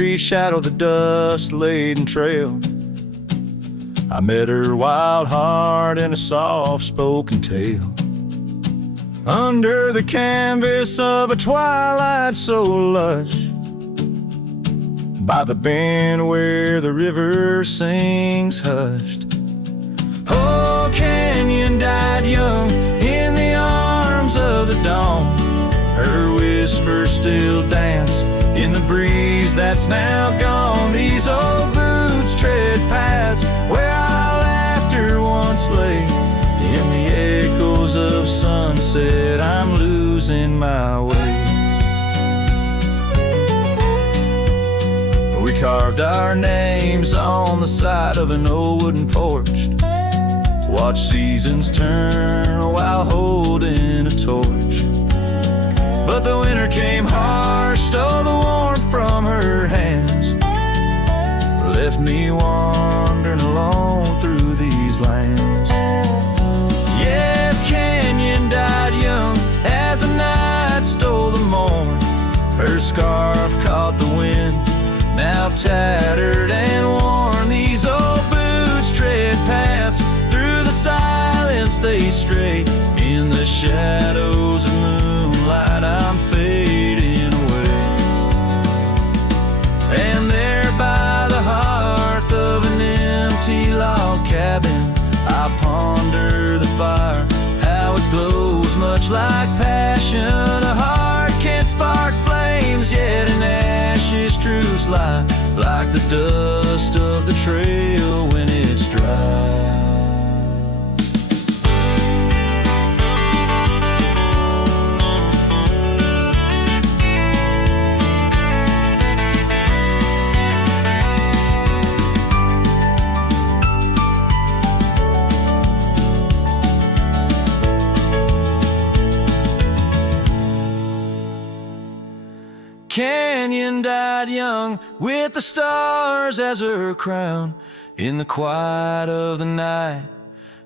tree shadow, the dust-laden trail. I met her wild heart in a soft-spoken tale. Under the canvas of a twilight so lush, by the bend where the river sings hushed. Oh, Canyon died young in the arms of the dawn. Her whispers still dance in the breeze that's now gone. These old boots tread paths where our laughter once lay. In the echoes of sunset, I'm losing my way. We carved our names on the side of an old wooden porch. Watch seasons turn while holding a torch. But the winter came harsh, stole the warmth from her hands, left me wandering alone through these lands. Yes, Canyon died young as the night stole the morn. Her scarf caught the wind, now tattered and worn. These old boots tread paths through the silence they stray. In the shadows of moonlight, I'm fading away. And there by the hearth of an empty log cabin, I ponder the fire, how it glows much like passion. A heart can't spark flames, yet in ashes truths lie, like the dust of the trail when it's dry. Canyon died young with the stars as her crown. In the quiet of the night,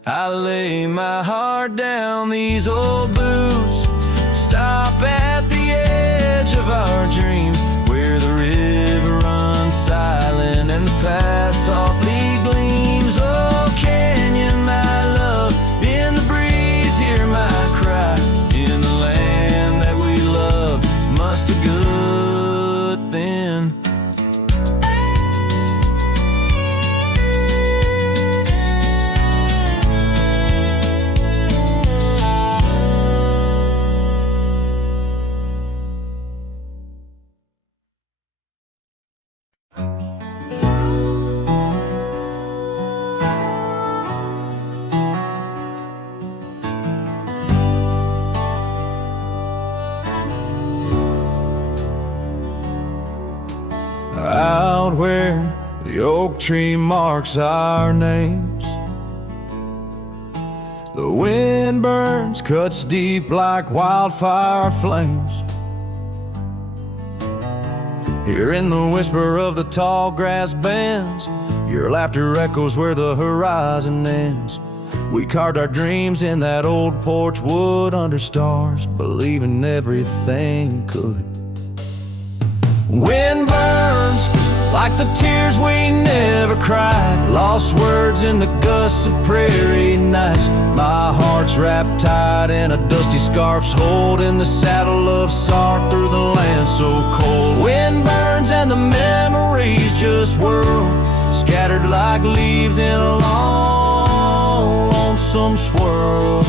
I lay my heart down. These old boots stop at the edge of our dreams, where the river runs silent and the past softly gleams. Oh, Canyon, my love, in the breeze hear my cry. In the land that we loved, must have good then. Out where the oak tree marks our names, the wind burns, cuts deep like wildfire flames. Hearing the whisper of the tall grass bends, your laughter echoes where the horizon ends. We carved our dreams in that old porch wood under stars, believing everything could. Wind burns like the tears we never cried, lost words in the gusts of prairie nights. My heart's wrapped tight in a dusty scarf's holding the saddle of sorrow through the land so cold. Wind burns and the memories just whirl, scattered like leaves in a long, lonesome swirl.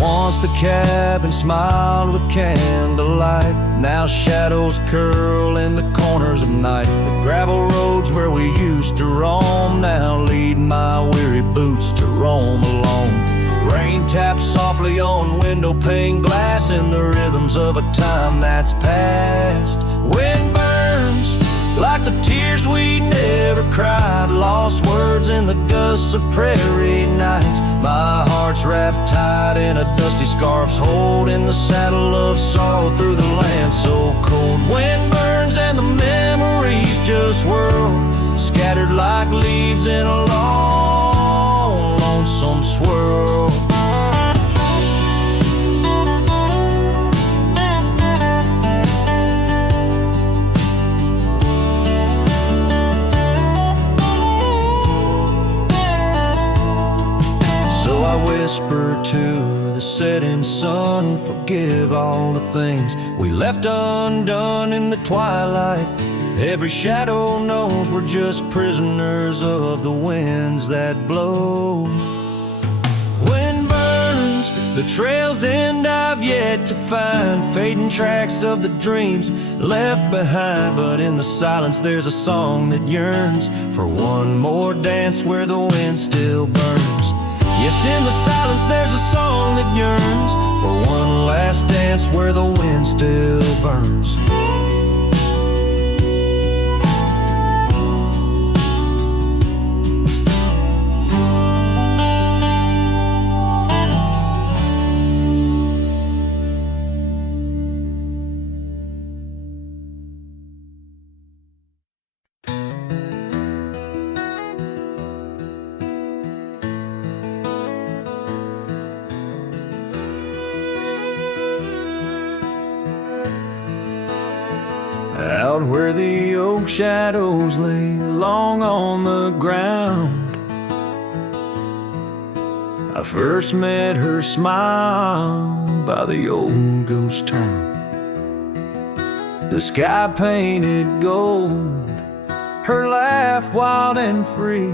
Once the cabin smiled with candlelight, now shadows curl in the corners of night. The gravel roads where we used to roam now lead my weary boots to roam alone. Rain taps softly on window pane glass in the rhythms of a time that's past. Wind burns like the tears we never cried, lost words in the gusts of prairie nights. My heart's wrapped tight in a dusty scarf's holding the saddle of sorrow through the land so cold. Wind burns and the memories just whirl, scattered like leaves in a long, lonesome swirl. whisper to the setting sun, forgive all the things we left undone in the twilight. Every shadow knows we're just prisoners of the winds that blow. Wind burns, the trails end I've yet to find, fading tracks of the dreams left behind. But in the silence there's a song that yearns for one more dance where the wind still burns. Yes, in the silence there's a song that yearns for one last dance where the wind still burns. Out where the oak shadows lay long on the ground, I first met her smile by the old ghost town. The sky painted gold, her laugh wild and free.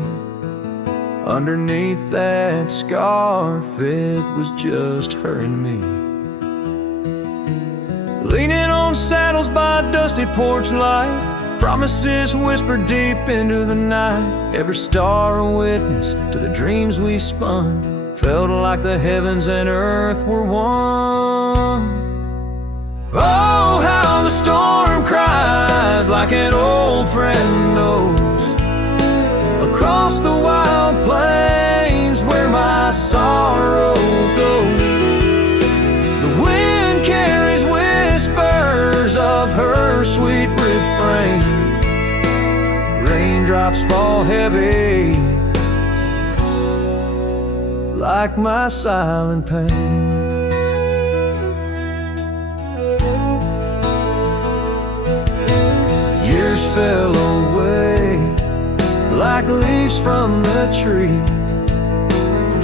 Underneath that scarf it was just her and me. Leaning on saddles by a dusty porch light, promises whispered deep into the night. Every star a witness to the dreams we spun, felt like the heavens and earth were one. Oh, how the storm cries like an old friend knows, across the wild plains where my sorrow goes. Whispers of her sweet refrain, raindrops fall heavy like my silent pain. Years fell away like leaves from the tree.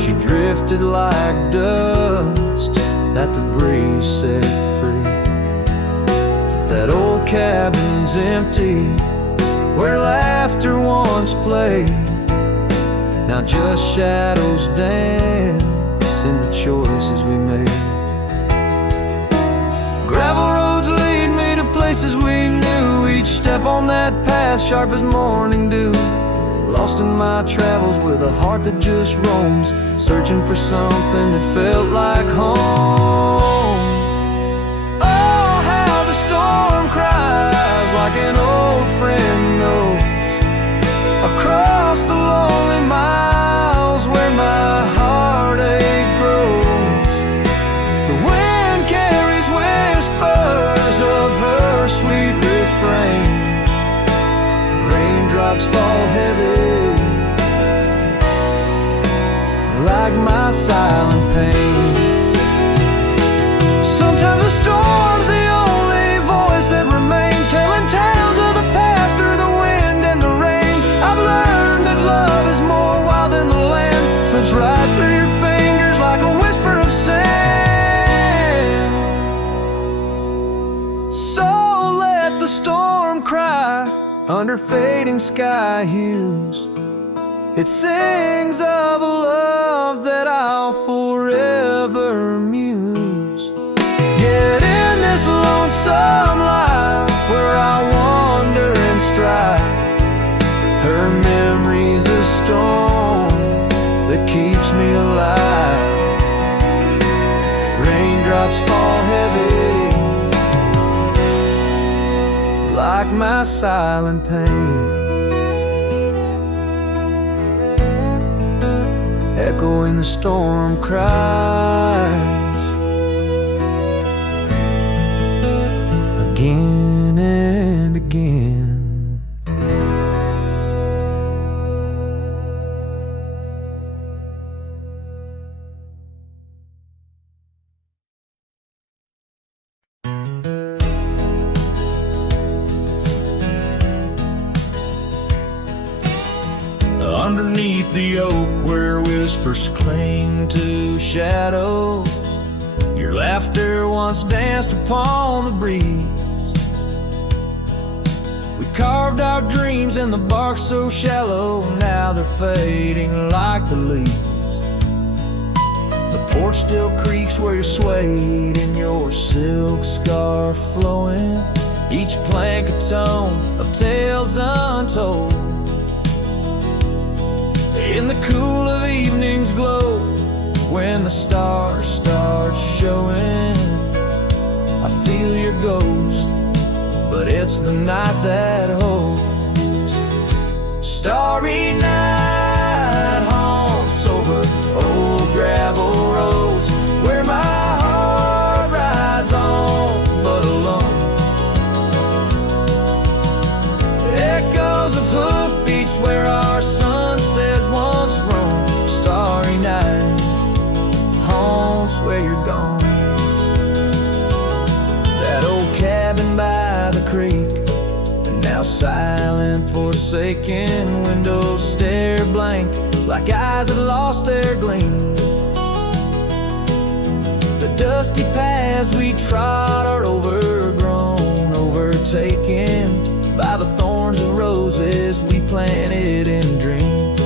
She drifted like dust that the breeze set free. That old cabin's empty, where laughter once played. Now just shadows dance in the choices we made. Gravel roads lead me to places we knew, each step on that path sharp as morning dew. Lost in my travels with a heart that just roams, searching for something that felt like home. Storm cries like an old friend knows, across the lonely miles where my heartache grows. The wind carries whispers of her sweet refrain, raindrops fall heavy like my silent pain. Sometimes the storm's the that remains, telling tales of the past through the wind and the rains. I've learned that love is more wild than the land, slips right through your fingers like a whisper of sand. So let the storm cry under fading sky hues. It sings of a love that I'll forever muse. Yet in this lonesome life where I wander and strive, her memory's the storm that keeps me alive. Raindrops fall heavy like my silent pain, echoing the storm cries again and again. underneath the oak where whispers cling to shadows. Your laughter once danced upon the breeze. We carved our dreams in the bark so shallow, now they're fading like the leaves. The porch still creaks where you swayed in your silk scarf flowing, each plank a tone of tales untold. In the cool of evening's glow, when the stars start showing, I feel your ghost, but it's the night that holds. Starry night haunts over old gravel roads, where my heart rides on but alone. Echoes of hoofbeats where our sunset once roamed. Starry night haunts where you're gone. That old cabin by the creek, and now silent, forsaken, windows stare blank like eyes that lost their gleam. The dusty paths we trod are overgrown, overtaken by the thorns and roses we planted in dreams.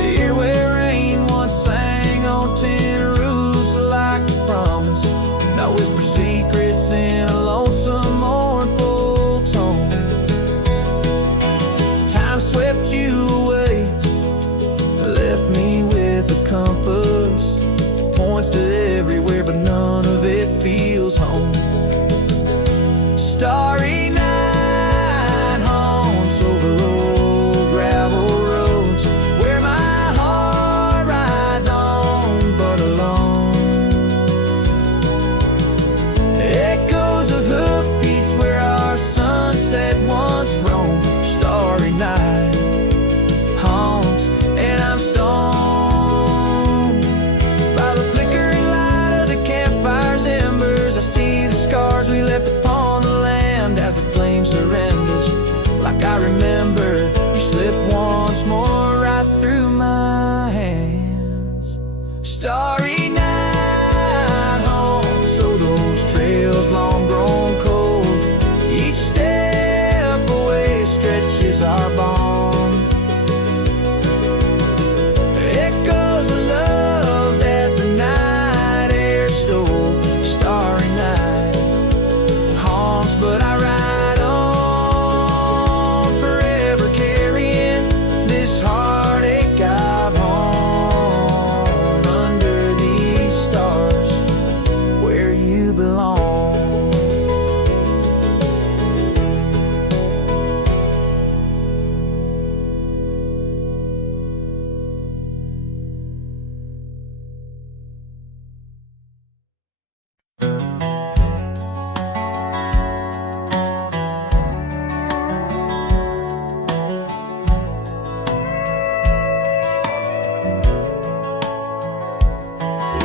Here where rain once sang on tin roofs like a promise, now whisper secrets in a lonesome mournful tone. Time swept you away, left me with a compass, points to everywhere but none of it feels home. Starry night haunts over old gravel roads, where my heart rides on but alone. Echoes of hoofbeats where our sunset once roamed. Starry night haunts, and I'm stoned by the flickering light of the campfire's embers. I see the scars we left upon the land as the flame surrenders. Like I remember, you slip once more right through my hands. Starry night haunts, so those trails long grown cold, each step away stretches our bond. Echoes of love that the night air stole. Starry night haunts, but I ride on, forever carrying this heartache I've hung under these stars where you belong.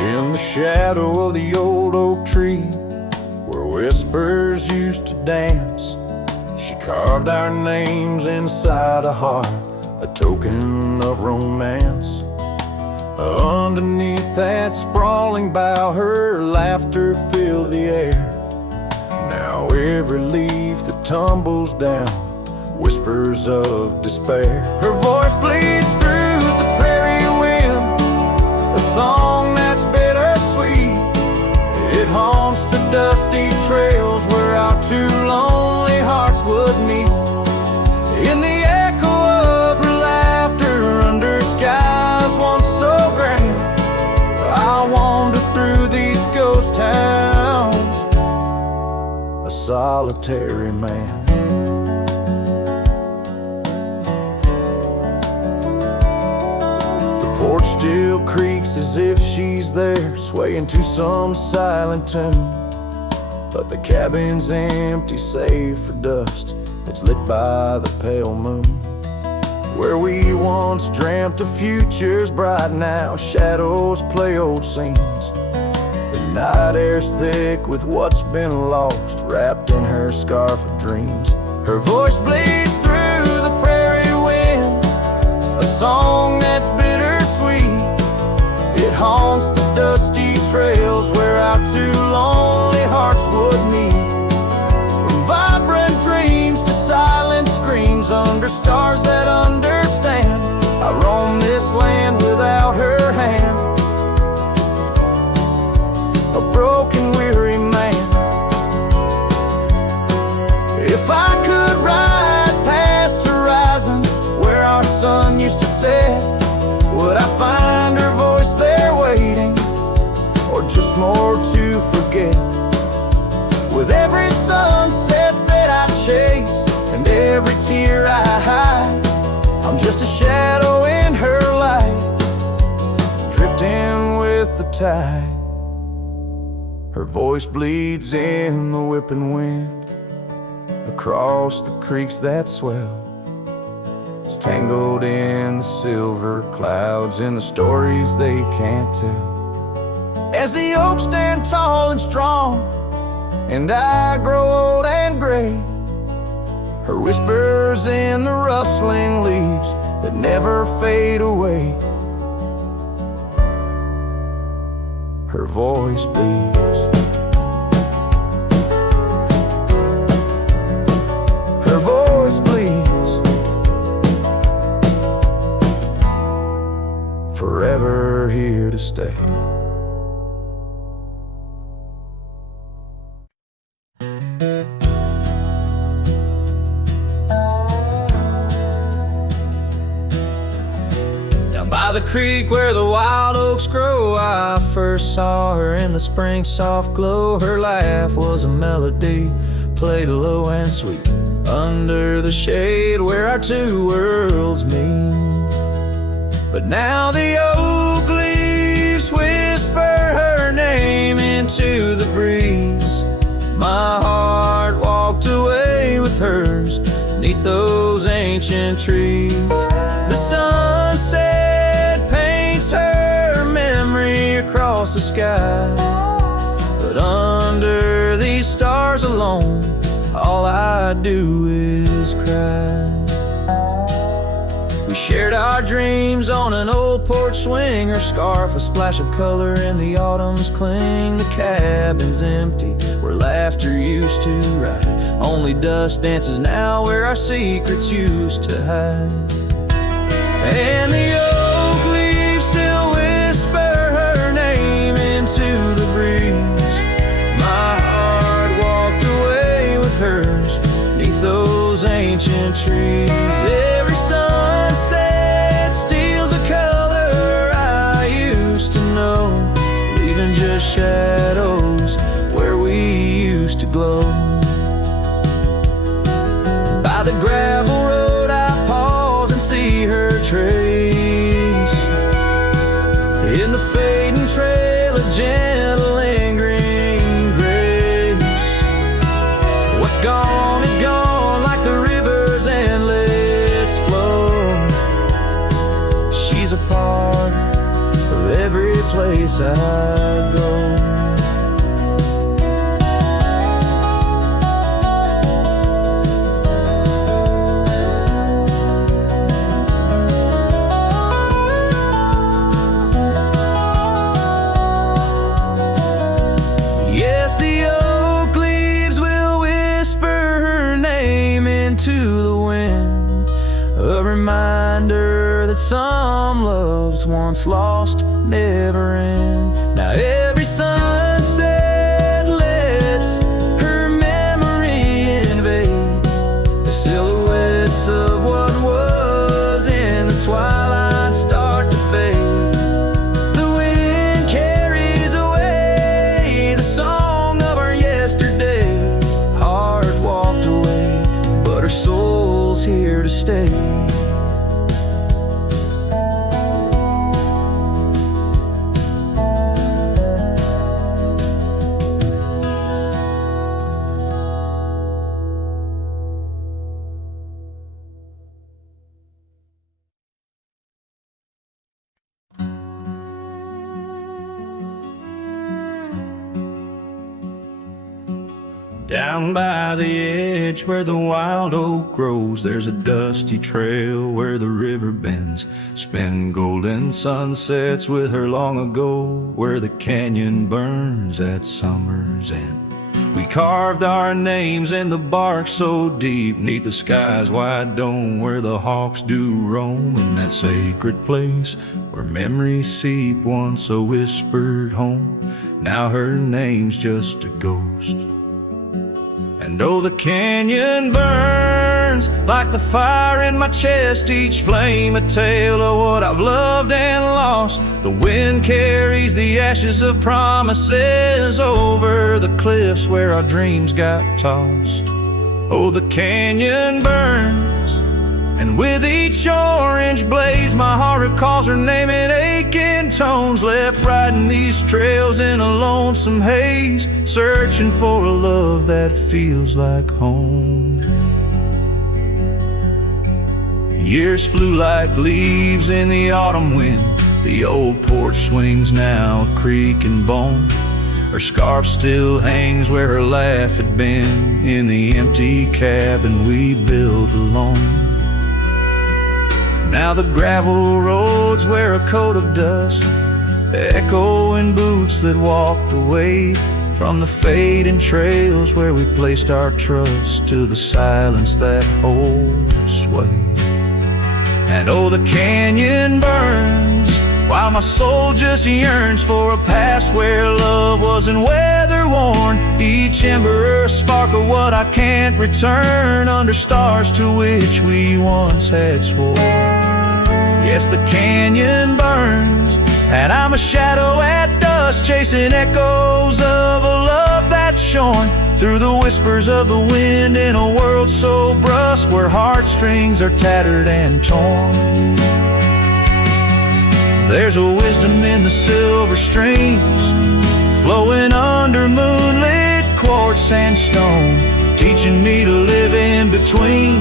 In the shadow of the old oak tree, where whispers used to dance, she carved our names inside a heart, a token of romance. Underneath that sprawling bough, her laughter filled the air. Now every leaf that tumbles down whispers of despair. Her voice bleeds through the prairie wind, a song that's bittersweet. It haunts the dusty trails where our two lonely hearts would meet. In the echo of her laughter under skies once so grand, I wander through these ghost towns, a solitary man. The porch still creaks as if she's there, swaying to some silent tune. But the cabin's empty save for dust, it's lit by the pale moon. Where we once dreamt of futures bright, now shadows play old scenes. The night air's thick with what's been lost, wrapped in her scarf of dreams. Her voice bleeds through the prairie wind, a song that's bittersweet. It haunts the dusty trails where our two lonely hearts would meet. From vibrant dreams to silent screams under stars that understand, I roam this land without her hand, a broken, weary man. If I could ride past horizons where our sun used to set, would I find her voice there waiting, or just more to forget? With every sunset that I chase and every tear I hide, I'm just a shadow in her light, drifting with the tide. Her voice bleeds in the whipping wind across the creeks that swell. It's tangled in the silver clouds and the stories they can't tell. As the oaks stand tall and strong and I grow old and gray, her whispers in the rustling leaves that never fade away. Her voice bleeds. Her voice bleeds. Forever here to stay. By the creek where the wild oaks grow, I first saw her in the spring soft glow. Her laugh was a melody, played low and sweet, under the shade where our two worlds meet. But now the oak leaves whisper her name into the breeze. My heart walked away with hers neath those ancient trees. The sunset her memory across the sky, but under these stars alone, all I do is cry. We shared our dreams on an old porch swing, her scarf a splash of color in the autumn's cling. The cabin's empty where laughter used to ride, only dust dances now where our secrets used to hide. And the oak leaves still whisper her name into the breeze. My heart walked away with hers neath those ancient trees. Every sunset steals a color I used to know, leaving just shadows where we used to glow. By the gravel road I pause and see her trace, in the fading trail a gentle lingering grace. What's gone is gone like the river's endless flow. She's a part of every place I go. To the wind, a reminder that some loves once lost never end. Now every sunset lets her memory invade the silhouettes of what was in the twilight start to fade. The wind carries away the song of our yesterday. Heart walked away, but her soul's here to stay. Down by the edge where the wild oak grows, there's a dusty trail where the river bends, spin golden sunsets with her long ago, where the canyon burns at summer's end. We carved our names in the bark so deep, 'neath the sky's wide dome, where the hawks do roam, in that sacred place where memories seep, once a whispered home. Now her name's just a ghost. And oh, the canyon burns like the fire in my chest, each flame a tale of what I've loved and lost. The wind carries the ashes of promises over the cliffs where our dreams got tossed. Oh, the canyon burns, and with each orange blaze my heart recalls her name in aching tones, left riding these trails in a lonesome haze, searching for a love that feels like home. Years flew like leaves in the autumn wind, the old porch swings now a creak and bone. Her scarf still hangs where her laugh had been, in the empty cabin we built alone. Now the gravel roads wear a coat of dust, echoing boots that walked away from the fading trails where we placed our trust, to the silence that holds sway. And oh, the canyon burns while my soul just yearns for a past where love wasn't weather worn, each ember a spark of what I can't return, under stars to which we once had sworn. Yes, the canyon burns, and I'm a shadow at dusk, chasing echoes of a love that's shorn through the whispers of the wind, in a world so brusque where heartstrings are tattered and torn. There's a wisdom in the silver streams flowing under moonlit quartz and stone, teaching me to live in between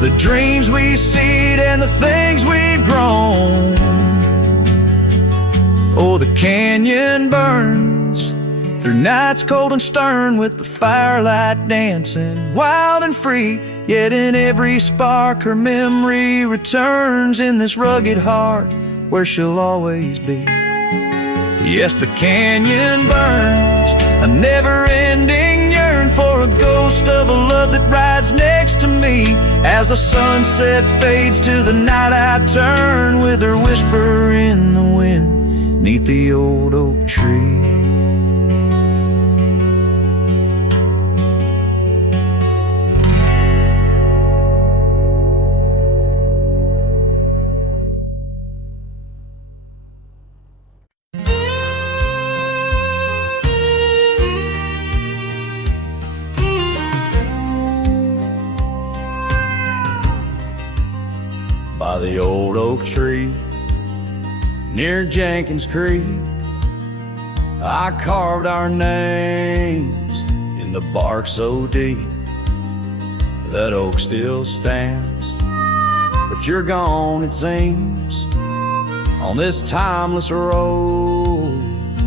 the dreams we seed and the things we've grown. Oh, the canyon burns through nights cold and stern, with the firelight dancing wild and free, yet in every spark her memory returns, in this rugged heart where she'll always be. Yes, the canyon burns, a never-ending yearn for a ghost of a love that rides next to me. As the sunset fades to the night I turn, with her whisper in the wind 'neath the old oak tree. By the old oak tree near Jenkins Creek, I carved our names in the bark so deep. That oak still stands, but you're gone, it seems, on this timeless road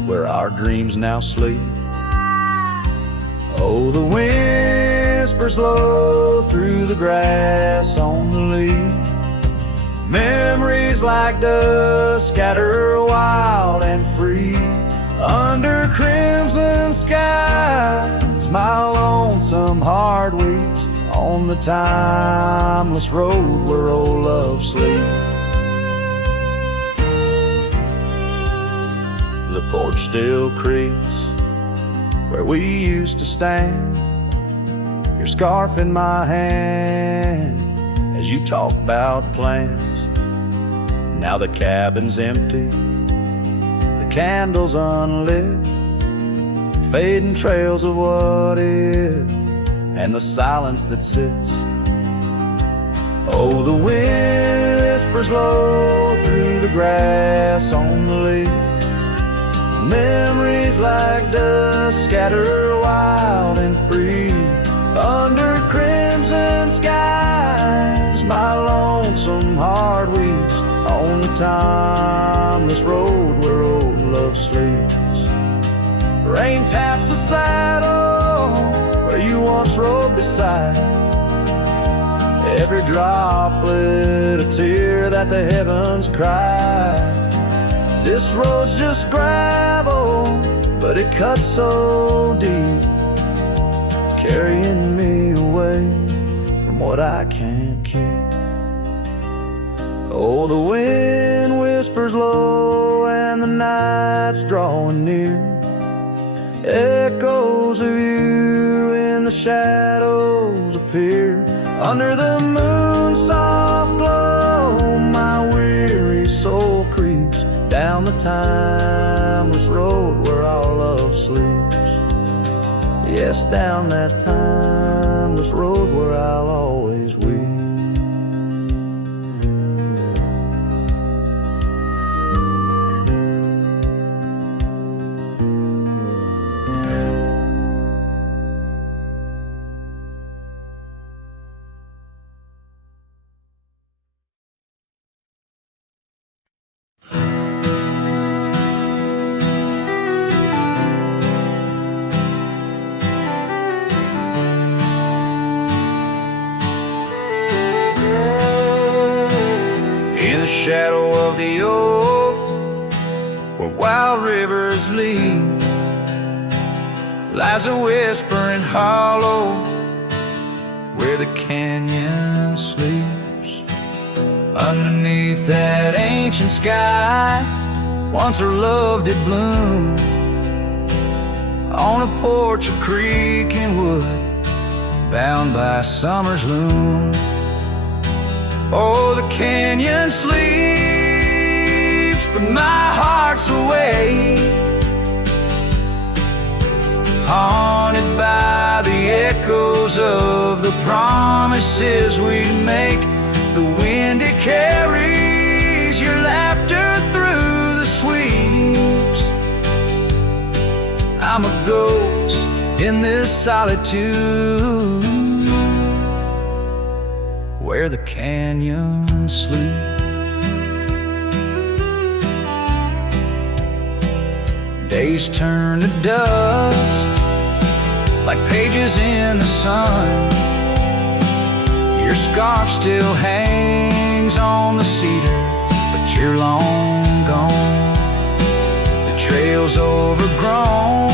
where our dreams now sleep. Oh, the whispers low through the grass on the leaves, memories like dust scatter wild and free, under crimson skies my lonesome heart weeps, on the timeless road where old love sleeps. The porch still creaks where we used to stand, your scarf in my hand as you talk about plans. Now the cabin's empty, the candles unlit, fading trails of what is, and the silence that sits. Oh, the whispers low through the grass on the leaf, memories like dust scatter wild and free, under crimson skies my lonesome heart weeps, on the timeless road where old love sleeps. Rain taps the saddle beside. Every droplet a tear that the heavens cry. This road's just gravel, but it cuts so deep, carrying me away from what I can't keep. Oh, the wind whispers low and the night's drawing near. Echoes of you in the shadows appear. Under the moon's soft glow, my weary soul creeps down the timeless road where our love sleeps. Yes, down that timeless road where I'll always weep. Shadow of the oak, where wild rivers lead, lies a whispering hollow, where the canyon sleeps. Underneath that ancient sky, once her love did bloom. On a porch of creek and wood, bound by summer's loom. Oh, the canyon sleeps, but my heart's awake, haunted by the echoes of the promises we'd make. The wind, it carries your laughter through the sweeps. I'm a ghost in this solitude, where the canyon sleeps. Days turn to dust, like pages in the sun. Your scarf still hangs on the cedar, but you're long gone. The trail's overgrown,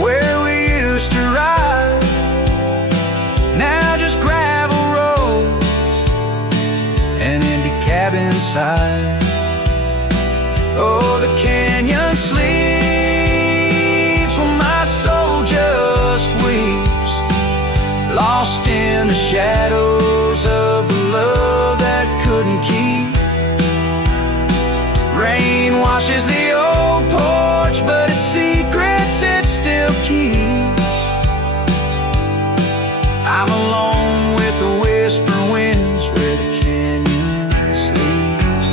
where we used to ride, now just gravel roads and empty cabin side. Oh, the canyon sleeps when my soul just weeps, lost in the shadows of the love that couldn't keep. Rain washes the old porch, but its secrets it still keeps. I'm alone with the whisper winds, where the canyon sleeps.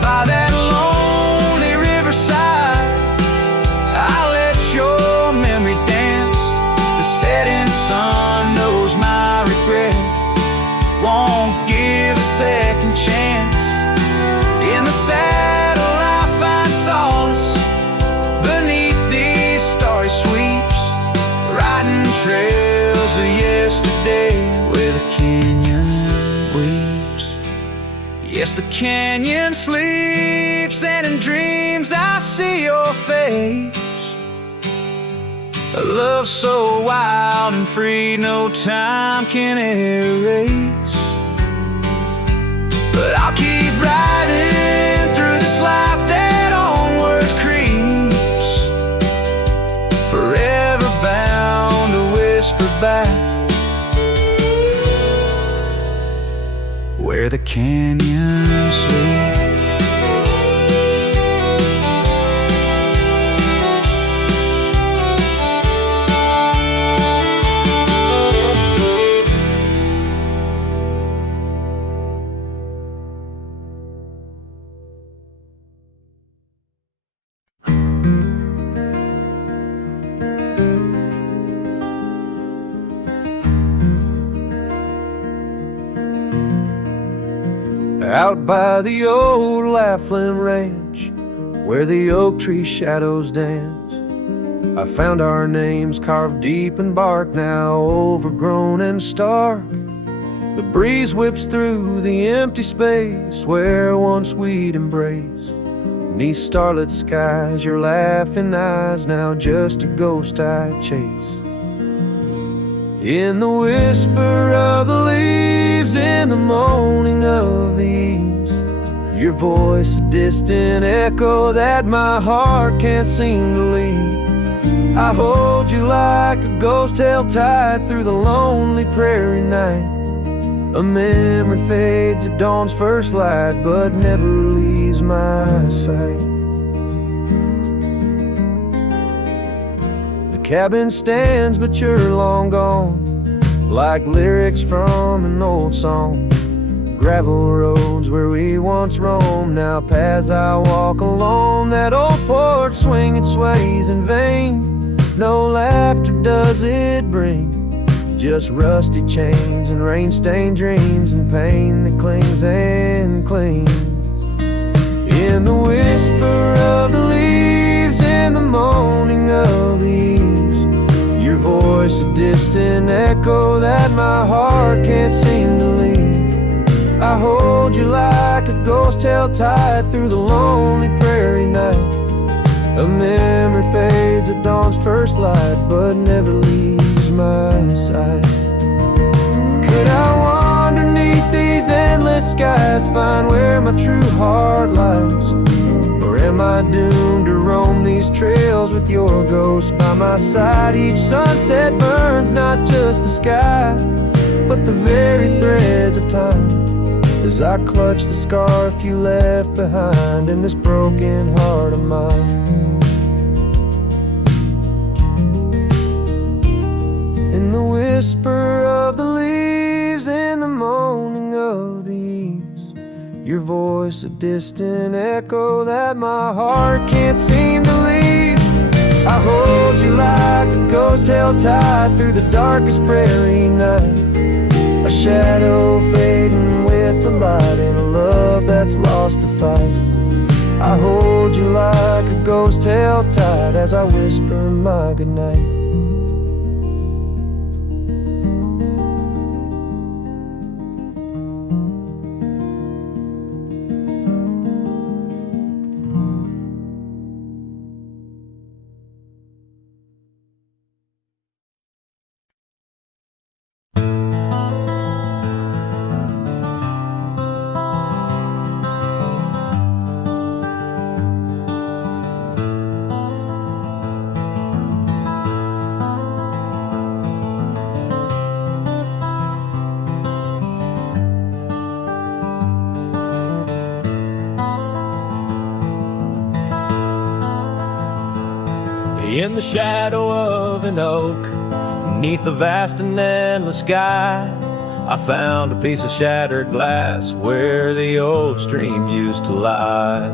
By that lonely riverside, I'll let your memory dance. The setting sun knows my regret, won't give a second chance. In the saddle I find solace, beneath these starry sweeps, riding trails of yesterday where the canyon weeps. Yes, the canyon sleeps, and in dreams I see your face. A love so wild and free, no time can erase. But I'll keep riding through this life that onward creeps, forever bound to whisper back where the canyon sleeps. Out by the old Laughlin Ranch, where the oak tree shadows dance, I found our names carved deep in bark, now overgrown and stark. The breeze whips through the empty space where once we'd embrace. Beneath starlit skies, your laughing eyes, now just a ghost I chase. In the whisper of the leaves, in the moaning of the eaves, your voice a distant echo that my heart can't seem to leave. I hold you like a ghost held tight through the lonely prairie night. A memory fades at dawn's first light, but never leaves my sight. The cabin stands, but you're long gone, like lyrics from an old song. Gravel roads where we once roamed, now paths I walk alone. That old porch swing, it sways in vain. No laughter does it bring, just rusty chains and rain-stained dreams and pain that clings and clings. In the whisper of the leaves, in the moaning of the eaves, your voice a distant echo that my heart can't seem to leave. I hold you like a ghost held tight through the lonely prairie night. A memory fades at dawn's first light, but never leaves my sight. Could I wander beneath these endless skies, find where my true heart lies? Or am I doomed to roam these trails with your ghost by my side? Each sunset burns not just the sky, but the very threads of time, as I clutch the scarf you left behind in this broken heart of mine. In the whisper of the leaves, in the moaning of the eaves, your voice a distant echo that my heart can't seem to leave. I hold you like a ghost held tight through the darkest prairie night. A shadow fading with the light in a love that's lost the fight. I hold you like a ghost held tight as I whisper my goodnight. In the shadow of an oak, beneath the vast and endless sky, I found a piece of shattered glass where the old stream used to lie.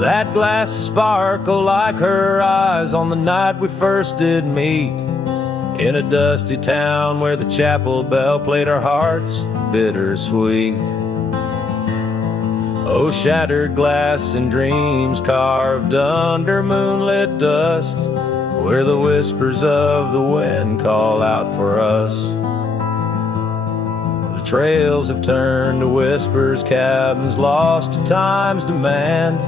That glass sparkled like her eyes on the night we first did meet, in a dusty town where the chapel bell played our hearts bittersweet. Oh, shattered glass and dreams carved under moonlit dust, where the whispers of the wind call out for us. The trails have turned to whispers, cabins lost to time's demand.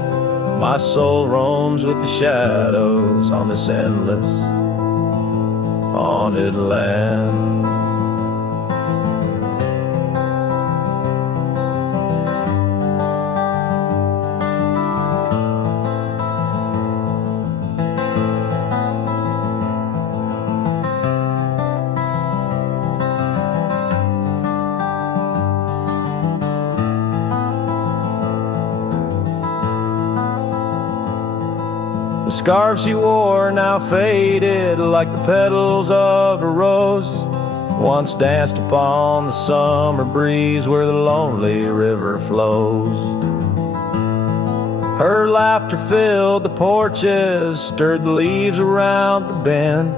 My soul roams with the shadows on this endless haunted land. The scarf she wore now faded like the petals of a rose, once danced upon the summer breeze where the lonely river flows. Her laughter filled the porches, stirred the leaves around the bend.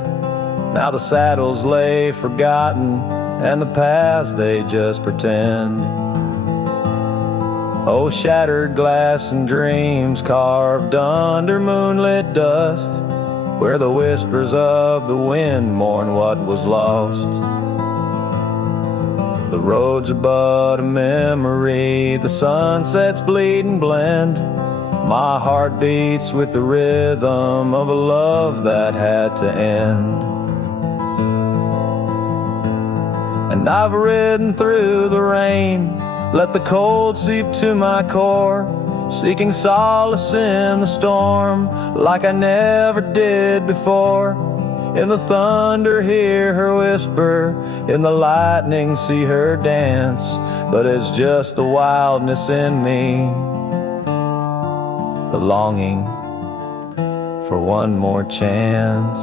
Now the saddles lay forgotten, and the paths they just pretend. Oh, shattered glass and dreams carved under moonlit dust, where the whispers of the wind mourn what was lost. The roads are but a memory, the sunsets bleed and blend. My heart beats with the rhythm of a love that had to end. And I've ridden through the rain, let the cold seep to my core, seeking solace in the storm like I never did before. In the thunder hear her whisper, in the lightning see her dance, but it's just the wildness in me, the longing for one more chance.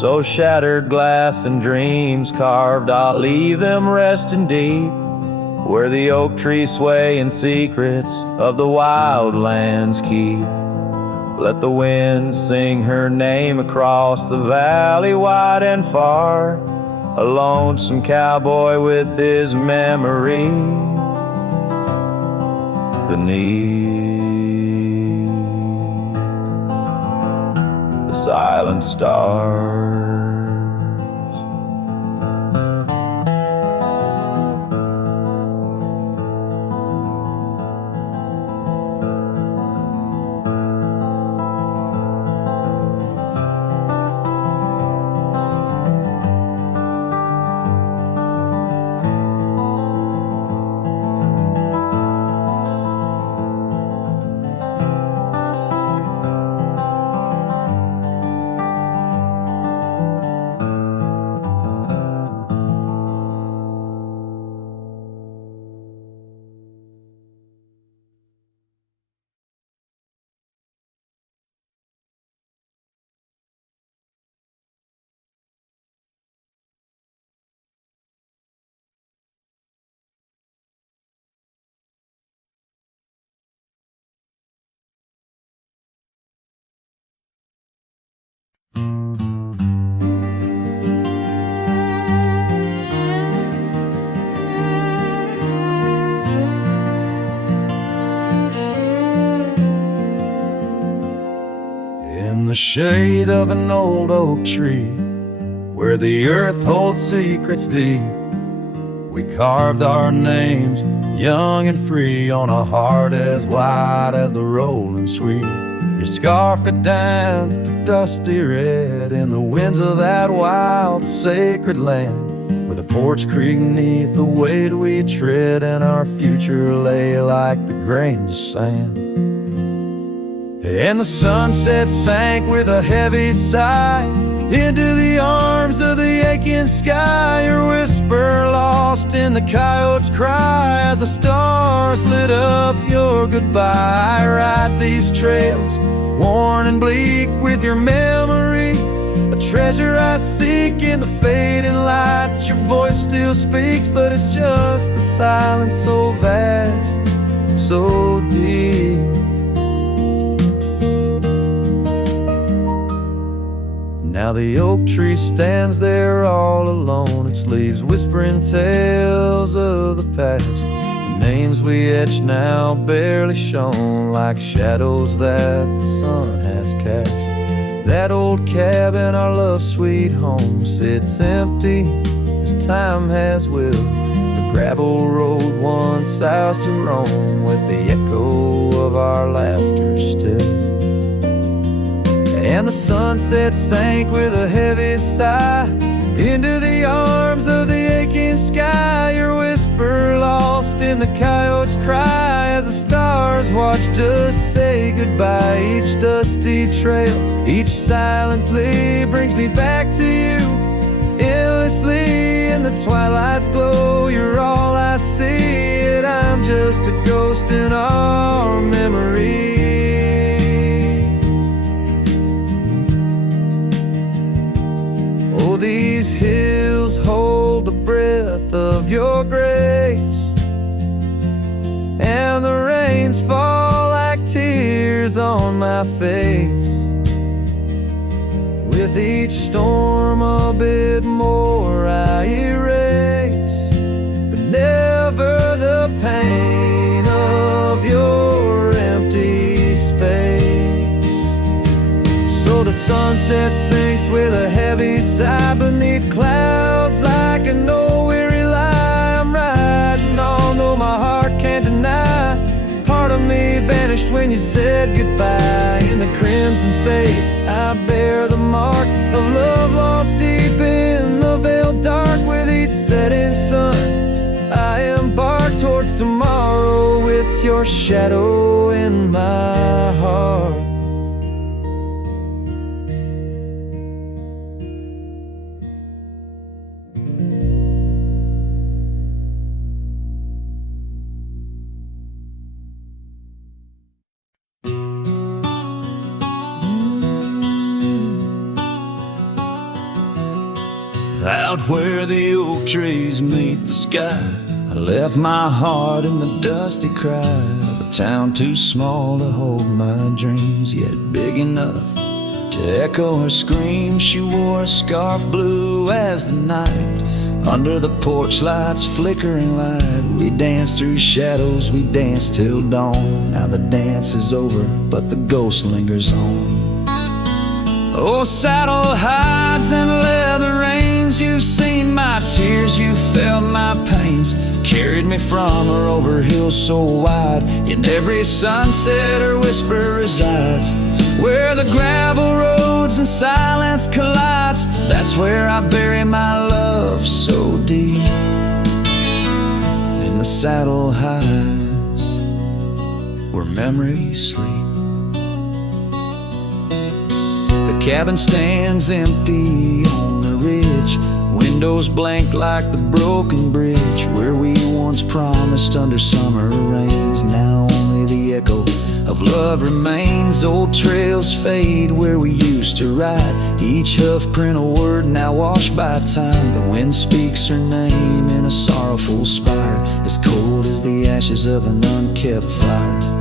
So shattered glass and dreams carved, I'll leave them resting deep, where the oak trees sway and secrets of the wild lands keep. Let the wind sing her name across the valley wide and far, a lonesome cowboy with his memory beneath the silent stars. In the shade of an old oak tree, where the earth holds secrets deep, we carved our names, young and free, on a heart as wide as the rolling sweet. Your scarf it danced to dusty red in the winds of that wild, sacred land, with a porch creek neath the weight we tread, and our future lay like the grains of sand. And the sunset sank with a heavy sigh into the arms of the aching sky, your whisper lost in the coyote's cry as the stars lit up your goodbye. I ride these trails, worn and bleak with your memory, a treasure I seek in the fading light. Your voice still speaks, but it's just the silence so vast, so deep. Now the oak tree stands there all alone, its leaves whispering tales of the past. The names we etched now barely shown, like shadows that the sun has cast. That old cabin, our love sweet home, sits empty as time has willed. The gravel road once south to Rome, with the echo of our laughter still. And the sunset sank with a heavy sigh into the arms of the aching sky, your whisper lost in the coyote's cry as the stars watched us say goodbye. Each dusty trail, each silent plea brings me back to you endlessly. In the twilight's glow, you're all I see, and I'm just a ghost in our memory. Oh, these hills hold the breath of your grace, and the rains fall like tears on my face. With each storm a bit more I erase, but never forever the pain of your empty space. So the sunset sinks with a heavy sigh beneath clouds like an old weary lie. I'm riding on, though my heart can't deny. Part of me vanished when you said goodbye. In the crimson fade, I bear the mark of love lost deep in the veil dark. With each setting sun, I embark towards tomorrow with your shadow in my heart. Out where the oak trees meet the sky, I left my heart in the dusty cry of a town too small to hold my dreams, yet big enough to echo her scream. She wore a scarf blue as the night, under the porch lights flickering light. We danced through shadows, we danced till dawn. Now the dance is over, but the ghost lingers on. Oh, saddle hides and leather reins, you've seen my tears, you felt my pains. Carried me from her over hills so wide. In every sunset her whisper resides. Where the gravel roads and silence collides, that's where I bury my love so deep. In the saddle hides, where memories sleep. The cabin stands empty on the ridge, windows blank like the broken bridge where we once promised under summer rains. Now only the echo of love remains. Old trails fade where we used to ride, each hoof print a word now washed by time. The wind speaks her name in a sorrowful spire, as cold as the ashes of an unkept fire.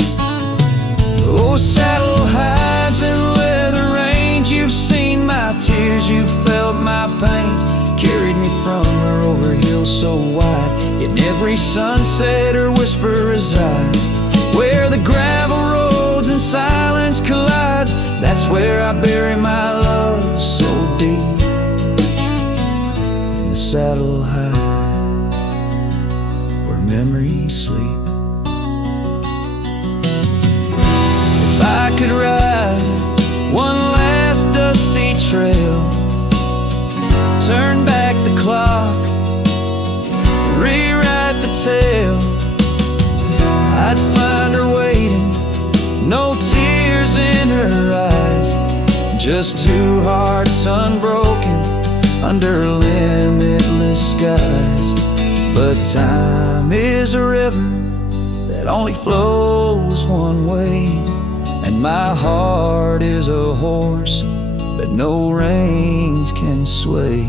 Oh, saddle hides and leather reins, you've seen my tears, you've felt my pains. Carried me from her over hills so wide. In every sunset her whisper resides. Where the gravel roads and silence collides, that's where I bury my love so deep. In the saddle hides, where memories sleep. If I could ride one last dusty trail, turn back the clock, rewrite the tale, I'd find her waiting, no tears in her eyes, just two hearts unbroken under limitless skies. But time is a river that only flows one way, and my heart is a horse that no reins can sway.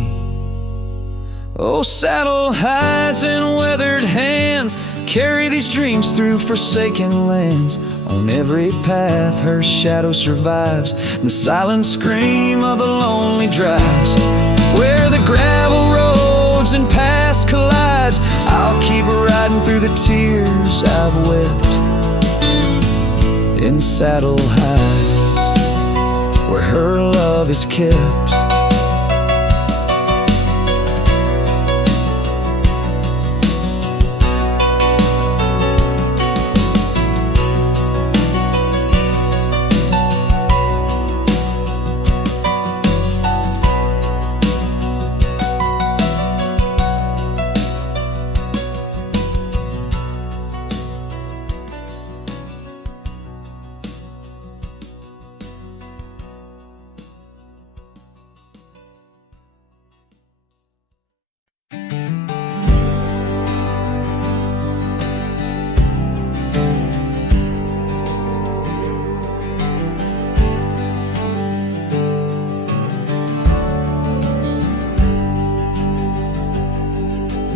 Oh, saddle hides and weathered hands carry these dreams through forsaken lands. On every path her shadow survives, the silent scream of the lonely drives. Where the gravel roads and past collides, I'll keep riding through the tears I've wept. In saddle hides, where her love is kept.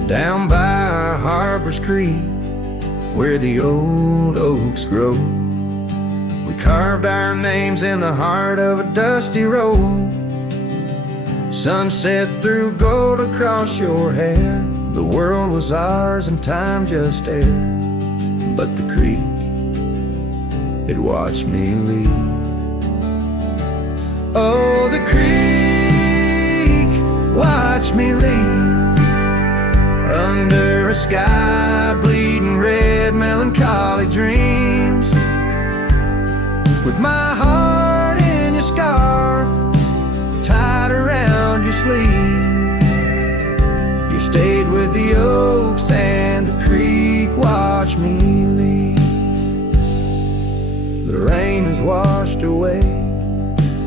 Down by Harbor's Creek, where the old oaks grow, we carved our names in the heart of a dusty road. Sunset threw gold across your hair, The world was ours and time just aired, but the creek, it watched me leave. Oh, the creek watched me leave under a sky bleeding red, melancholy dreams. With my heart in your scarf tied around your sleeve, you stayed with the oaks and the creek watched me leave. The rain has washed away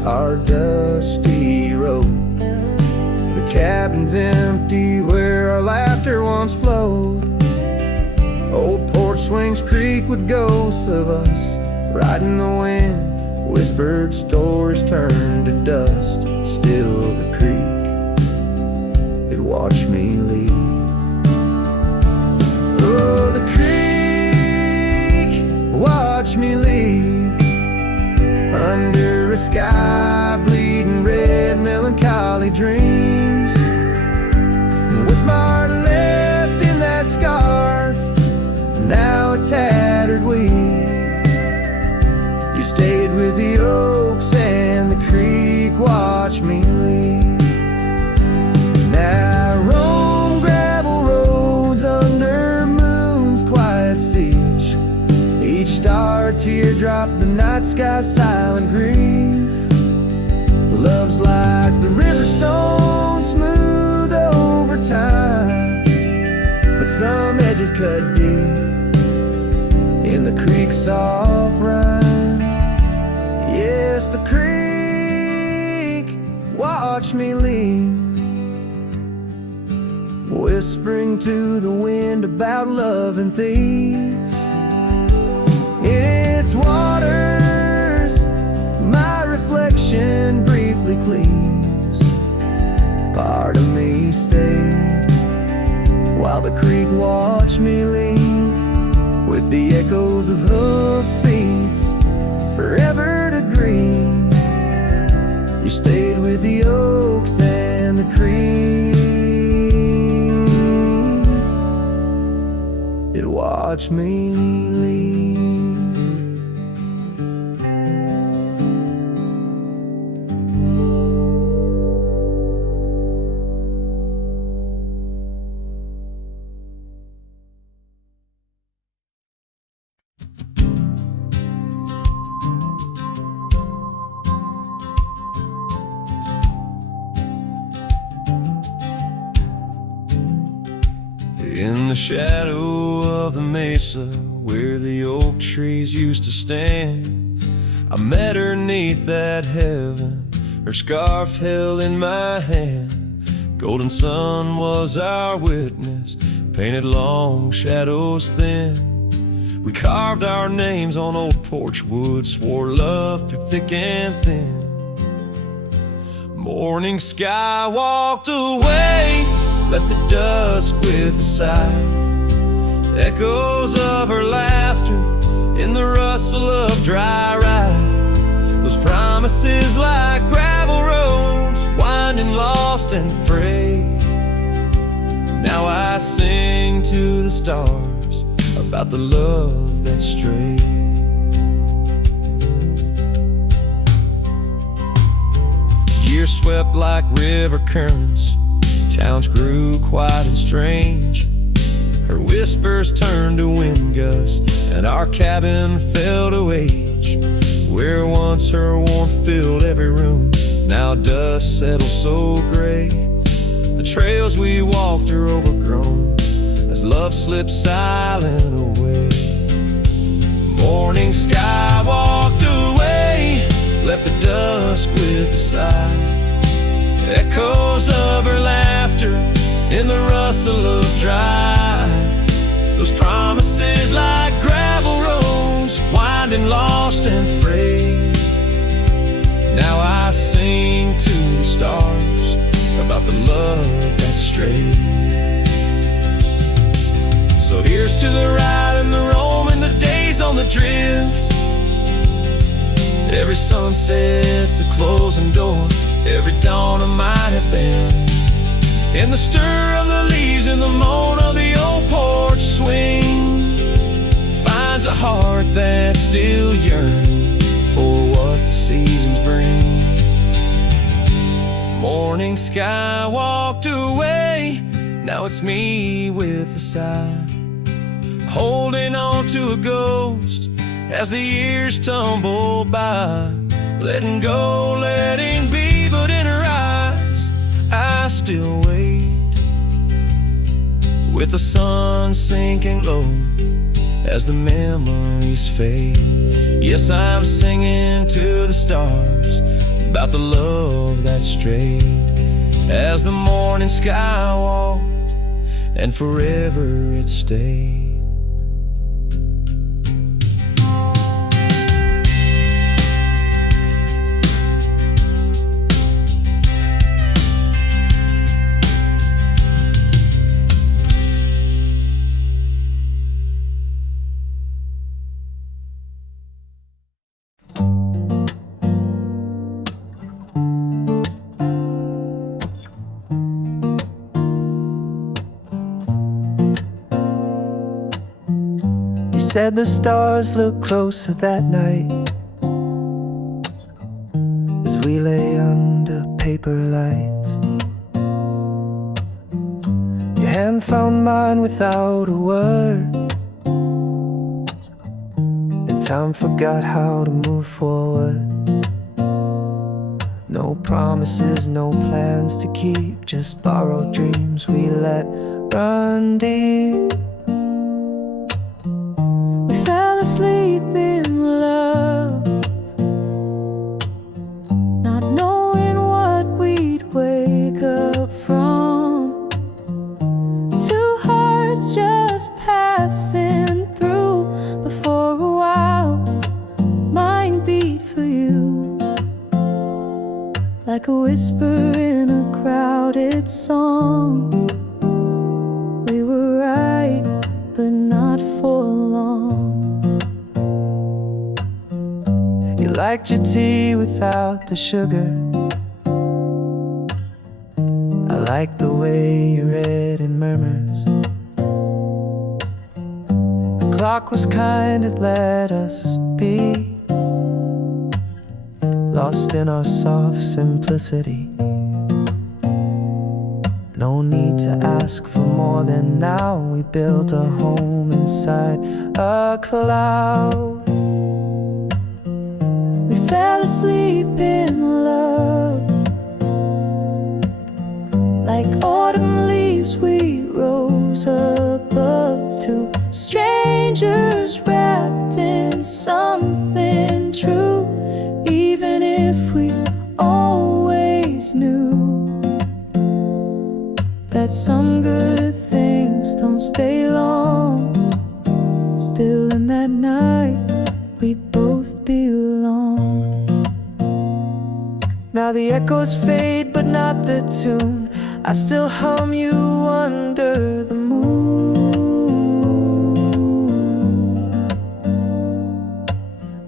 our dusty road. The cabin's empty where our laughter once flowed. Old porch swings creak with ghosts of us riding the wind. Whispered stories turn to dust. Still the creek, it watched me leave. Oh, the creek watched me leave under a sky bleeding red, melancholy dreams. With my heart left in that scarf, now a tattered weed. You stayed with the oaks and the creek watched me leave. Now I roam gravel roads under moon's quiet siege. Each star teardrop, the night sky's silent grief. Love's like the river stone, smooth over time, but some edges cut deep in the creek's soft rhyme. Yes, the creek watched me leave, whispering to the wind about love and thieves. In its waters, my reflection briefly cleaves. Part of me stayed while the creek watched me leave, with the echoes of hoofbeats forever to grieve. You stayed with the oaks and the creek, it watched me leave. In the shadow of the mesa where the oak trees used to stand, I met her 'neath that heaven, her scarf held in my hand. Golden sun was our witness, painted long shadows thin. We carved our names on old porch wood, swore love through thick and thin. Morning sky walked away, left the dusk with a sigh. Echoes of her laughter in the rustle of dry ride. Those promises like gravel roads, winding lost and frayed. Now I sing to the stars about the love that strayed. Years swept like river currents, towns grew quiet and strange. Her whispers turned to wind gusts, and our cabin fell to age. Where once her warmth filled every room, now dust settles so gray. The trails we walked are overgrown as love slips silent away. Morning sky walked away, left the dusk with a sigh. Echoes of her laughter in the rustle of dry. Those promises like gravel roads, winding lost and frayed. Now I sing to the stars about the love that strayed. So here's to the ride and the roam and the days on the drift. Every sunset's a closing door, every dawn a might have been. In the stir of the leaves, in the moan of the old porch swing, finds a heart that still yearns for what the seasons bring. Morning sky walked away, now it's me with a sigh, holding on to a ghost as the years tumble by. Letting go, letting be, but in her eyes I still wait, with the sun sinking low as the memories fade. Yes, I'm singing to the stars about the love that strayed, as the morning sky walked and forever it stayed. Said the stars looked closer that night as we lay under paper lights. Your hand found mine without a word, and time forgot how to move forward. No promises, no plans to keep, just borrowed dreams we let run deep. Asleep in love, not knowing what we'd wake up from. Two hearts just passing through, but for a while mine beat for you, like a whisper in a crowded song. We were right, but not for long. You liked your tea without the sugar. I liked the way you read in murmurs. The clock was kind, it let us be lost in our soft simplicity. No need to ask for more than now. We built a home inside a cloud. Fell asleep in love, like autumn leaves we rose above. Two strangers wrapped in something true, even if we always knew that some good things don't stay long. Still in that night we both belong. Now the echoes fade, but not the tune. I still hum you under the moon.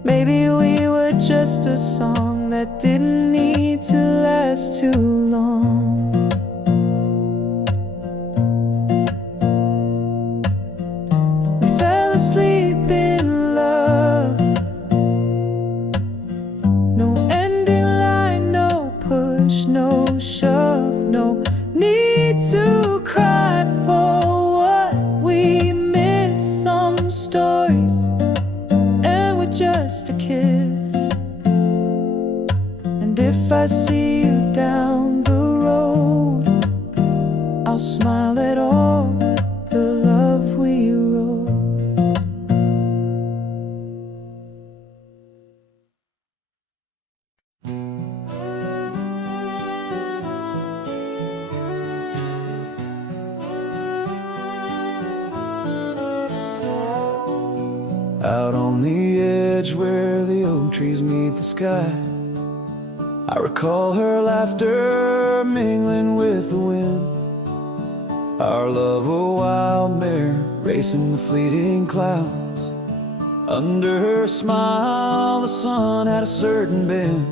Maybe we were just a song that didn't need to last too long. We fell asleep in love. No ending line, no push, no shove, no need to cry for what we miss. Some stories end with just a kiss. And if I see you down the road, I'll smile at all the love we wrote. Out on the edge where the oak trees meet the sky, I recall her laughter mingling with the wind. Our love a wild mare racing the fleeting clouds. Under her smile the sun had a certain bend.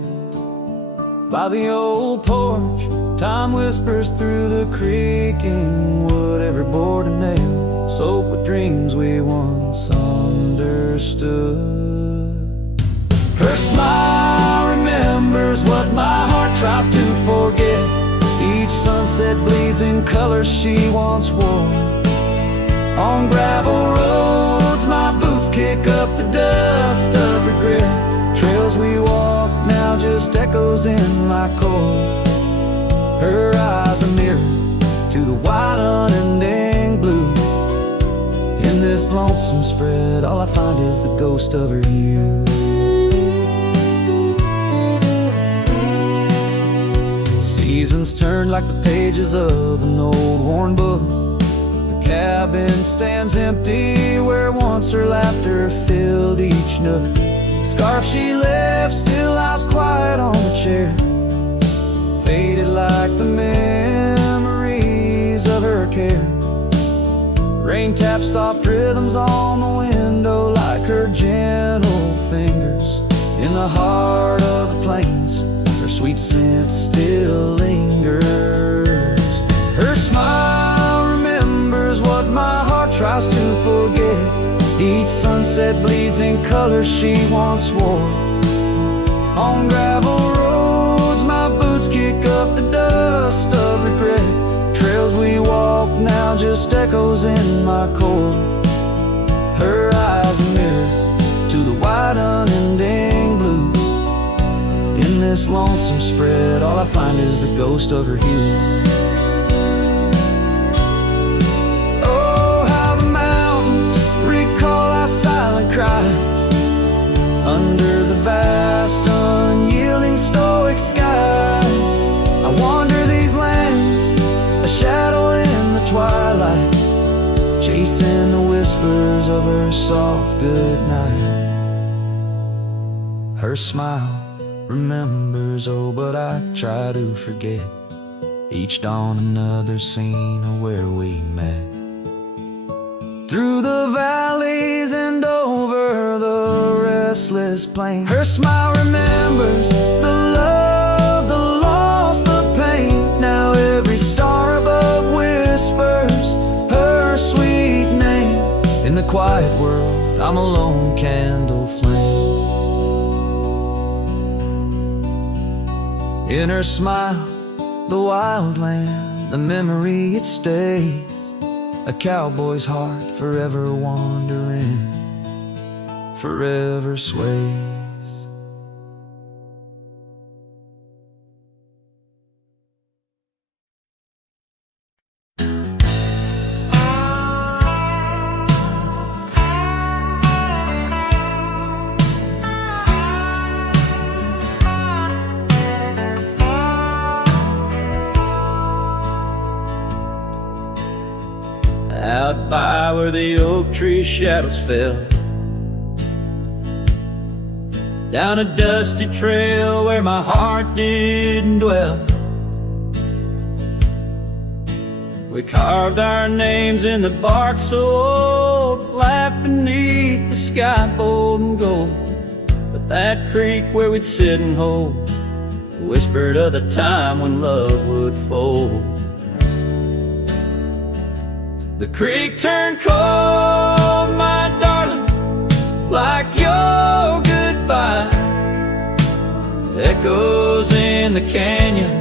By the old porch Time whispers through the creaking wood, every board and nail soaked with dreams we once understood. Her smile remembers what my heart tries to forget. Each sunset bleeds in colors she once wore. On gravel roads my boots kick up the dust of regret. Trails we walk now just echoes in my core. Her eyes a mirror to the wide unending blue. In this lonesome spread all I find is the ghost of her hue. Seasons turn like the pages of an old worn book. The cabin stands empty where once her laughter filled each nook. The scarf she left still lies quiet on the chair, faded like the memories of her care. Rain taps soft rhythms on the window like her gentle fingers. In the heart of the plains her sweet scent still lingers. Her smile remembers what my heart tries to forget. Each sunset bleeds in colors she once wore. On gravel roads my boots kick up the dust of regret. Trails we walk now just echoes in my core. Her eyes a mirror to the wide unending blue. In this lonesome spread all I find is the ghost of her hue. Oh, how the mountains recall our silent cries under the vast unyielding stoic skies. I wander these lands, a shadow in the twilight, chasing the whispers of her soft goodnight. Her smile remembers, oh, but I try to forget. Each dawn another scene of where we met. Through the valleys and over the restless plain, her smile remembers the love, the loss, the pain. Now every star above whispers her sweet name. In the quiet world I'm a lone candle flame. In her smile, the wild land, the memory it stays. A cowboy's heart forever wandering, forever sways. Out by where the oak tree shadows fell, down a dusty trail where my heart didn't dwell, we carved our names in the bark so old, laughed beneath the sky bold and gold. But that creek where we'd sit and hold whispered of the time when love would fold. The creek turned cold, my darling, like your goodbye. Echoes in the canyon,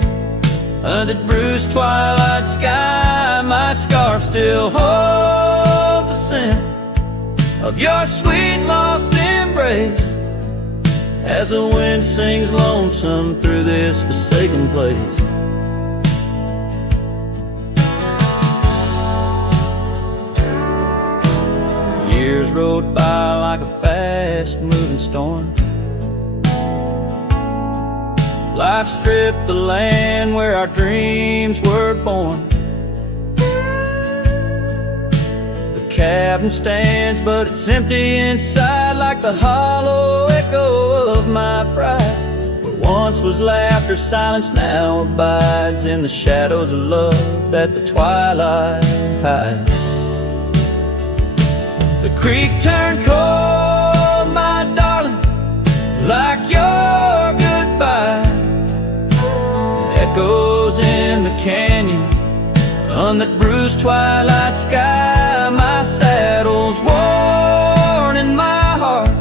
under the bruised twilight sky. My scarf still holds the scent of your sweet lost embrace, as the wind sings lonesome through this forsaken place. Years rode by like a fast-moving storm. Life stripped the land where our dreams were born. The cabin stands, but it's empty inside, like the hollow echo of my pride. Where once was laughter, silence now abides in the shadows of love that the twilight hides. The creek turned cold, my darling, like your goodbye. Echoes in in the canyon, on that bruised twilight sky. My saddle's worn and my heart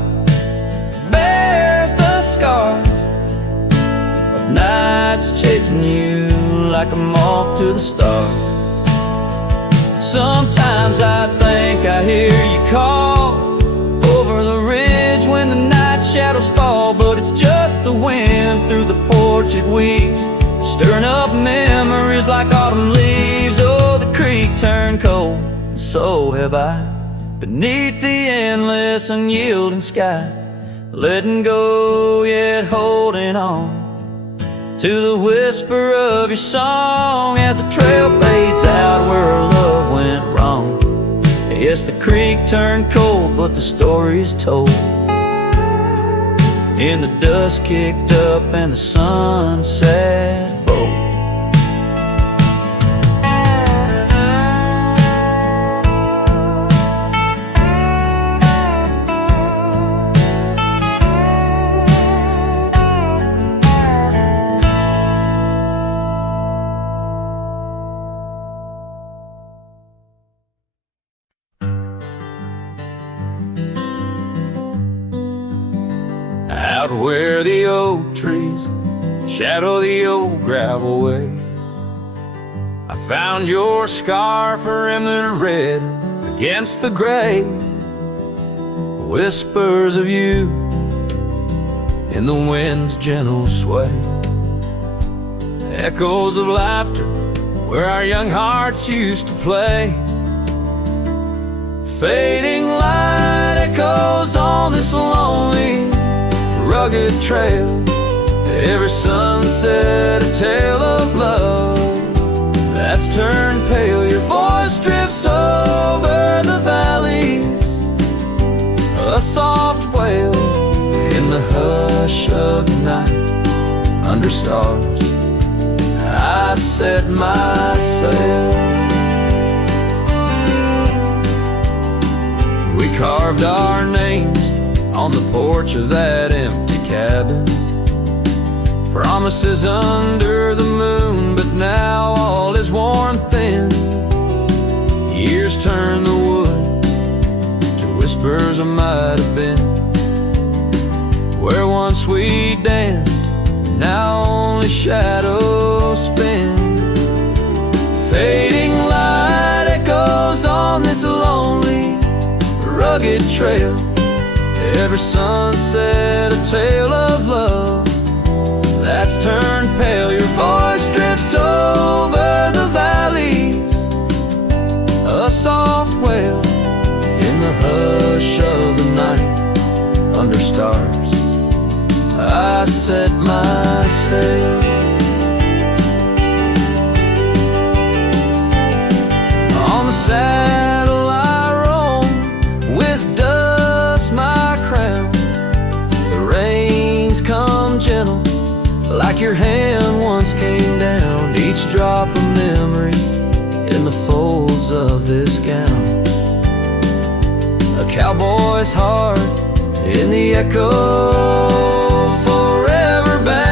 bears the scars of nights chasing you like a moth to the stars. Sometimes I think I hear you call over the ridge when the night shadows fall, but it's just the wind through the porch it weaves, stirring up memories like autumn leaves. Oh, the creek turned cold, and so have I, beneath the endless unyielding sky, letting go yet holding on to the whisper of your song as the trail fades out where our love went wrong. Yes, the creek turned cold, but the story's told, and the dust kicked up and the sunset bold. Out where the oak trees shadow the old gravel way, I found your scarf remnant red against the gray. Whispers of you in the wind's gentle sway, echoes of laughter where our young hearts used to play. Fading light echoes on this lonely rugged trail, every sunset a tale of love that's turned pale. Your voice drifts over the valleys, a soft wail in the hush of the night. Under stars I set my sail. We carved our names on the porch of that empty cabin, promises under the moon, but now all is worn thin. Years turn the wood to whispers of might have been, where once we danced, now only shadows spin. Fading light echoes on this lonely rugged trail, every sunset a tale of love that's turned pale. Your voice drifts over the valleys, a soft wail in the hush of the night. Under stars I set my sail. On the saddle I roam with dust my crown. The rains come gentle like your hand once came down, each drop of memory in the folds of this gown. A cowboy's heart in the echo, forever bound.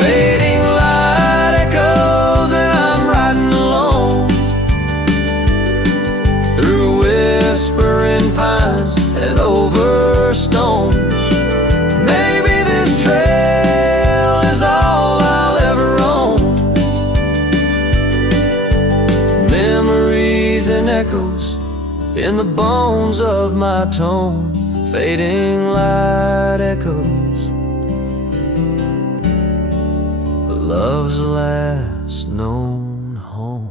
Fading light echoes and I'm riding alone through whispering pines and over stones. Maybe this trail is all I'll ever own. Memories and echoes in the bones of my tone. Fading light echoes, love's last known home.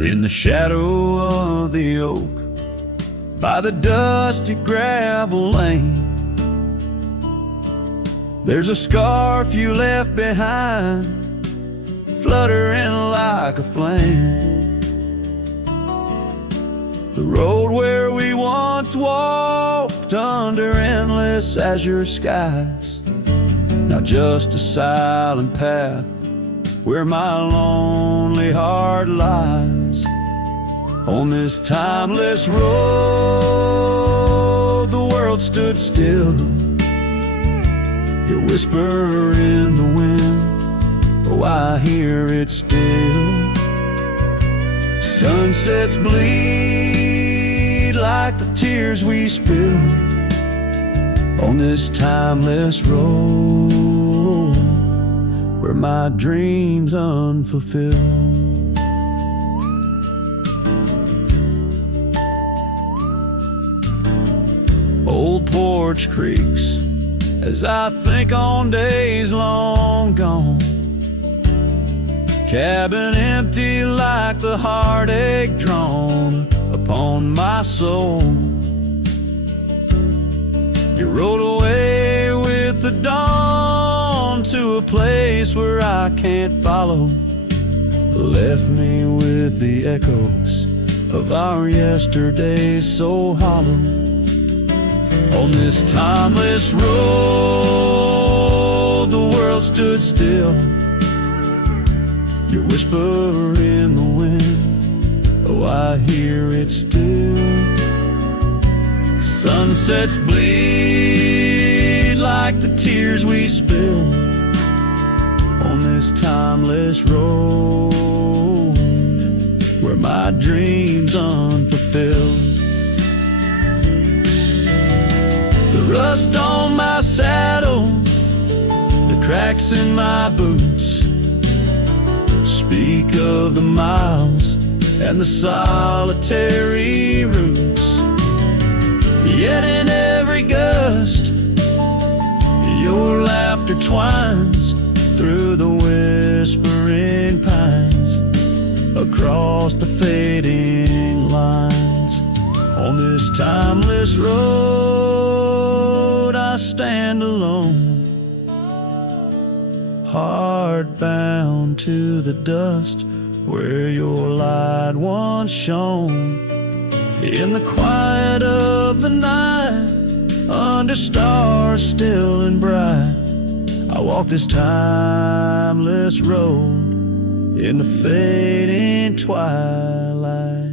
In the shadow of the oak, by the dusty gravel lane, there's a scarf you left behind, fluttering like a flame. The road where we once walked under endless azure skies, now just a silent path where my lonely heart lies. On this timeless road, the world stood still. You whisper in the wind, oh, I hear it still. Sunsets bleed like the tears we spill on this timeless road where my dreams unfulfilled. Old porch creaks as I think on days long gone. Cabin empty like the heartache drawn upon my soul. You rode away with the dawn to a place where I can't follow. Left me with the echoes of our yesterdays so hollow. On this timeless road, the world stood still. You whisper in the wind, oh, I hear it still. Sunsets bleed like the tears we spill on this timeless road where my dreams unfulfilled. The rust on my saddle, the cracks in my boots speak of the miles and the solitary routes. Yet in every gust, your laughter twines through the whispering pines, across the fading lines. On this timeless road, I stand alone, heart bound to the dust where your light once shone. In the quiet of the night, under stars still and bright, I walk this timeless road in the fading twilight.